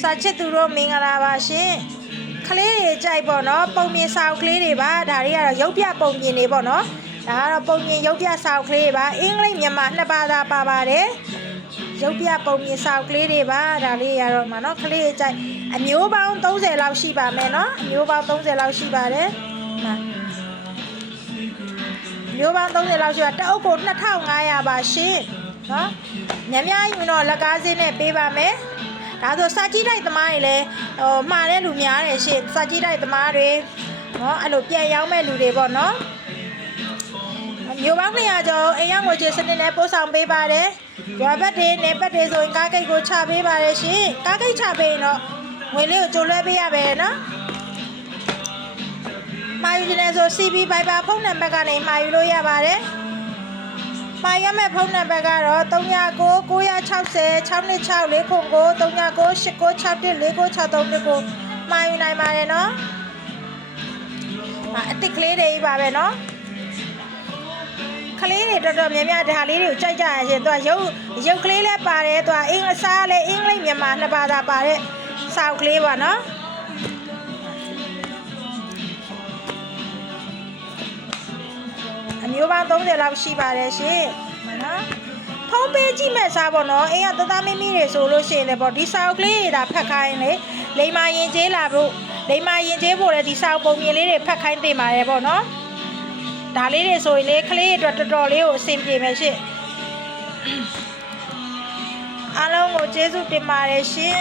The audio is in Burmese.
စာချစ်သူတို့မင်္ဂလာပါရှင်ကလေးတွေကြိုက်ပေါ့နော်ပုံမြင်စာအုပ်ကလေးတွေပါဒါတွေကတော့ရုပ်ပြပုံမြင်တွေပေါ့နော်ဒါကတော့ပုံမြင်ရုပ်ပြစာအုပ်ကလေးတွေပါအင်္ဂလိပ်မြန်မာနှစ်ဘာသာပါပါတယ်ရုပ်ပြပုံမြင်စာအုပ်ကလေးတွေပါဒါလေးရတော့မှာနော်ကလေးတွေကြိုက်အမျိုးပေါင်း30လောက်ရှိပါမယ်နော်အမျိုးပေါင်း30လောက်ရှိပါတယ်မျိုးပေါင်း30လောက်ရှိပါတအုပ်ကို2500ပါရှင်နော်များယူတော့လက်ကားစင်းနဲ့ပေးပါမယ်ဒါဆိုစာကြည့်တိုက်သမားတွေလည်းမှားတဲ့လူများတယ်ရှင်စာကြည့်တိုက်သမားတွေနော်အဲ့လိုပြန်ရောက်မဲ့လူတွေပေါ့နော်မျိုးပေါင်း200ကျော်အိမ်ရောက်ငွေကြေးစနစ်နဲ့ပို့ဆောင်ပေးပါတယ်ရွာဘက်တွေနေဘက်တွေဆိုရင်ကားကိတ်ကိုချပေးပါတယ်ရှင်ကားကိတ်ချပေးရင်တော့ငွေလေးကိုကြိုလွှဲပေးရပဲနော်မှာယူနေဆို CB Viber ဖုန်းနံပါတ်ကနေမှာယူလို့ရပါတယ်မှာရမယ့်ဖုန်းနံပါတ်ကတော့39 960 626 409 39 8961 4963ကိုမှာယူနိုင်ပါတယ်နော်အစ်စ်ကလေးတွေပါပဲနော်ကလေးတွေတော်တော်များများဒါလေးတွေကိုကြိုက်ကြရရှင်သူကရုပ်ကလေးလည်းပါတယ်သူကအင်္ဂလိပ်စာလည်းအင်္ဂလိပ်မြန်မာနှစ်ဘာသာပါတဲ့စာအုပ်ကလေးပါနော်အမျိုးပေါင်း30လောက်ရှိပါတယ်ရှင်နော်ဖုံးပေးကြည့်မဲ့စားပေါ့နော်အိမ်ကသားမီတွေဆိုလို့ရှိရင်လည်းပေါ့ဒီစာအုပ်ကလေးတွေဒါဖတ်ခိုင်းလေလိမ္မာရင်ကျေးလာဖို့လိမ္မာရင်ကျေးဖို့လည်းဒီစာအုပ်ပုံမြင်လေးတွေဖတ်ခိုင်းသိပါတယ်ပေါ့နော်ဒါလေးတွေဆိုရင်လေကလေးတွေတော်တော်လေးကိုအဆင်ပြေမယ်ရှင်အားလုံးကိုကျေးဇူးတင်ပါတယ်ရှင်